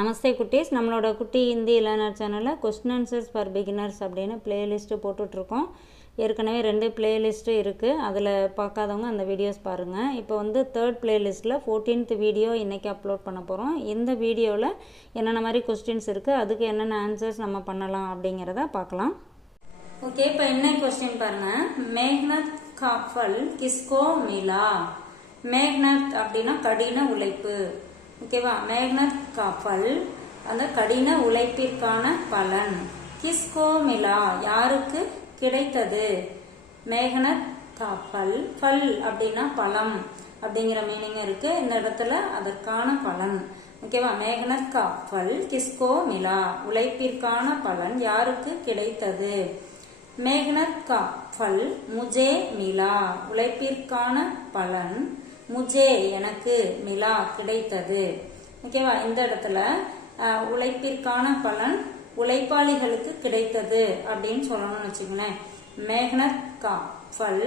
நமஸ்தே குட்டீஸ். நம்மளோட குட்டி ஹிந்தி லேர்னர் சேனலில் கொஸ்டின் ஆன்சர்ஸ் ஃபார் பிகினர்ஸ் அப்படின்னு பிளேலிஸ்ட்டு போட்டுட்ருக்கோம். ஏற்கனவே 2 பிளேலிஸ்ட்டு இருக்குது. அதில் பார்க்காதவங்க அந்த வீடியோஸ் பாருங்கள். இப்போ வந்து 3rd பிளேலிஸ்ட்டில் 14th வீடியோ இன்றைக்கி அப்லோட் பண்ண போகிறோம். இந்த வீடியோவில் என்னென்ன மாதிரி கொஸ்டின்ஸ் இருக்குது, அதுக்கு என்னென்ன ஆன்சர்ஸ் நம்ம பண்ணலாம் அப்படிங்கிறத பார்க்கலாம். ஓகே, இப்போ என்ன கொஸ்டின் பாருங்கள். மேக்னத் கா ஃபல் கிஸ்கோ மிலா. மேக்னத் அப்படின்னா கடின உழைப்பு. ஓகேவா? மேக்னத் கா ஃபல் அந்த கடின உழைப்பிற்கான பலன். கிஸ்கோ மிலா யாருக்கு கிடைத்தது? மேக்னத் கா ஃபல், ஃபல் அப்படின்னா பழம் அப்படிங்கிற மீனிங் இருக்கு இந்த இடத்துல, அதற்கான பலன். ஓகேவா? மேக்னத் கா ஃபல் கிஸ்கோ மிலா உழைப்பிற்கான பலன் யாருக்கு கிடைத்தது? மேக்னத் கா ஃபல் முஜே மிலா உழைப்பிற்கான பலன் முஜே எனக்கு மிலா கிடைத்தது. ஓகேவா? இந்த இடத்துல உழைப்பிற்கான பலன் உழைப்பாளிகளுக்கு கிடைத்தது அப்படின்னு சொல்லணும்னு வச்சுக்கோங்களேன். மேக்னத் கா ஃபல்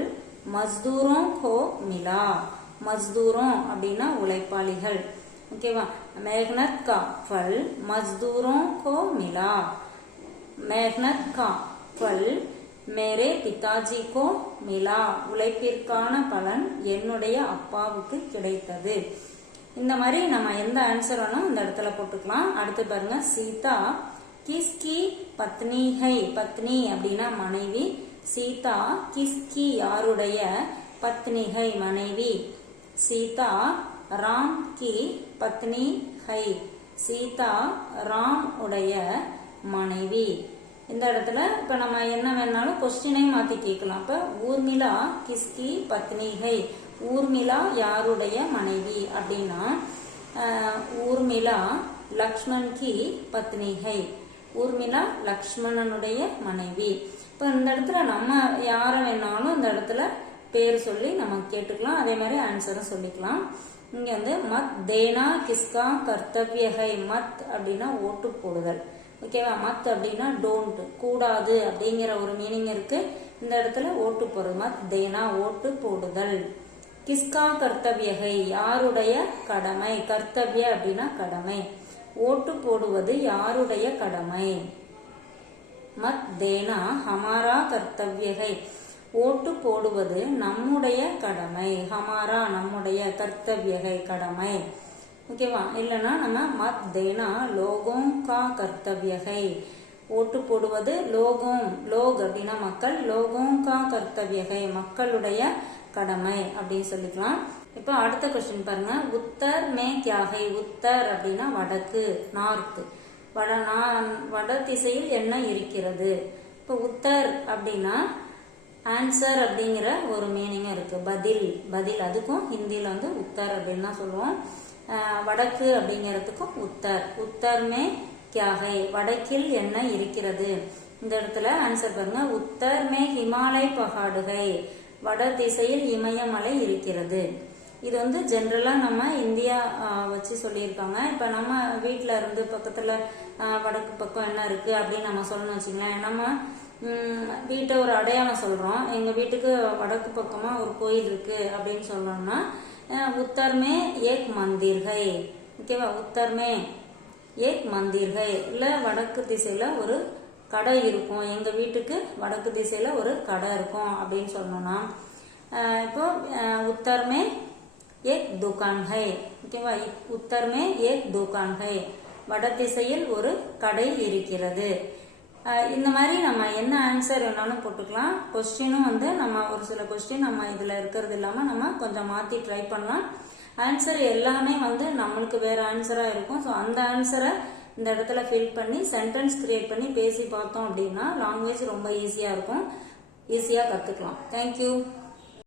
மஸ்தூரோं को மிலா. மஸ்தூரோं அப்படின்னா உழைப்பாளிகள். ஓகேவா? மேக்னத் கா ஃபல் மஸ்தூரோं को மிலா. மேக்னத் கா ஃபல் மேரே பிதாஜி கோ மிலா உழைப்பிற்கான பலன் என்னுடைய அப்பாவுக்கு கிடைத்தது. இந்த மாதிரி நம்ம எந்த ஆன்சர் வேணும் இந்த இடத்துல போட்டுக்கலாம். அடுத்து பாருங்க, சீதா கிஸ்கி பத்னி ஹை. பத்னி அப்படின்னா மனைவி. சீதா கிஸ்கி யாருடைய, பத்னி ஹை மனைவி. சீதா ராம் கி பத்னி ஹை. சீதா ராம் உடைய மனைவி. இந்த இடத்துல இப்ப நம்ம என்ன வேணாலும் கொஸ்டினை மாத்தி கேட்கலாம். இப்ப ஊர்மிளா கிஸ்கி பத்னி ஹை. ஊர்மிளா யாருடைய மனைவி அப்படின்னா ஊர்மிளா லக்ஷ்மண் கி பத்னி ஹை. ஊர்மிளா லக்ஷ்மணனுடைய மனைவி. இப்ப இந்த இடத்துல நம்ம யார வேணாலும் இந்த இடத்துல பேர் சொல்லி நம்ம கேட்டுக்கலாம். அதே மாதிரி ஆன்சரும் சொல்லிக்கலாம். இங்க வந்து மத் தேனா கிஸ்கா கர்த்தவ்ய ஹை. மத் அப்படின்னா ஓட்டு போடுதல். ஓகேவா? மத் அப்படின்னா டோன்ட், கூடாது அப்படிங்கிற ஒரு மீனிங் இருக்கு. இந்த இடத்துல ஓட்டு போடுறது. மத் தேனா ஓட்டு போடுதல். கிஸ்கா கர்த்தவ்யகை யாருடைய கடமை. கர்த்தவ்ய அப்படின்னா கடமை. ஓட்டு போடுவது யாருடைய கடமை. மத் தேனா ஹமாரா கர்த்தவ்யகை. ஓட்டு போடுவது நம்முடைய கடமை. ஹமாரா நம்முடைய, கர்த்தவ்யகை கடமை. ஓகேவா? இல்லைன்னா நம்ம மத் தேனா லோகோं का कर्तव्य है. ஓட்டு போடுவது லோகம், லோக் அப்படின்னா மக்கள், லோகோं का कर्तव्य है மக்களுடைய கடமை அப்படின்னு சொல்லிக்கலாம். இப்போ அடுத்த கொஸ்டின் பாருங்க. உத்தர் மே கியா ஹை. உத்தர் அப்படின்னா வடக்கு, நார்த். வட திசையில் என்ன இருக்கிறது? இப்போ உத்தர் அப்படின்னா ஆன்சர் அப்படிங்கிற ஒரு மீனிங் இருக்கு. பதில், பதில். அதுக்கும் ஹிந்தியில வந்து உத்தர் அப்படின்னு தான் சொல்லுவோம். வடக்கு அப்படிங்கிறதுக்கும் உத்தர். உத்தர் மே கியா ஹை வடக்கில் என்ன இருக்கிறது. இந்த இடத்துல ஆன்சர் பாருங்க. உத்தர் மே ஹிமாலய பகாடுகை. வட திசையில் இமயமலை இருக்கிறது. இது வந்து ஜென்ரலா நம்ம இந்தியா வச்சு சொல்லியிருக்காங்க. இப்ப நம்ம வீட்டுல இருந்து பக்கத்துல வடக்கு பக்கம் என்ன இருக்கு அப்படின்னு நம்ம சொல்லணும்னு வச்சுங்களேன். நம்ம வீட்டை ஒரு அடையாளம் சொல்றோம். எங்க வீட்டுக்கு வடக்கு பக்கமா ஒரு கோயில் இருக்கு அப்படின்னு சொல்றோம்னா உத்தர் மே ஏக் மந்திர் ஹை. ஓகேவா? உத்தர் மே ஏக் மந்திர் ஹை. இல்ல வடக்கு திசையில ஒரு கடை இருக்கும். எங்க வீட்டுக்கு வடக்கு திசையில ஒரு கடை இருக்கும் அப்படின்னு சொல்லணும்னா இப்போ உத்தர் மே ஏக் துகான் ஹை. ஓகேவா? உத்தர் மே ஏக் துகான் ஹை வட திசையில் ஒரு கடை இருக்கிறது. இந்த மாதிரி நம்ம என்ன ஆன்சர் வேணாலும் போட்டுக்கலாம். கொஸ்டினும் வந்து நம்ம ஒரு சில கொஸ்டின் நம்ம இதுல இருக்கிறது இல்லாம நம்ம கொஞ்சம் மாத்தி ட்ரை பண்ணலாம். ஆன்சர் எல்லாமே வந்து நம்மளுக்கு வேற ஆன்சரா இருக்கும். ஸோ அந்த ஆன்சரை இந்த இடத்துல ஃபில் பண்ணி சென்டென்ஸ் கிரியேட் பண்ணி பேசி பார்த்தோம் அப்படின்னா லாங்குவேஜ் ரொம்ப ஈஸியா இருக்கும். ஈஸியா கத்துக்கலாம். தேங்க்யூ.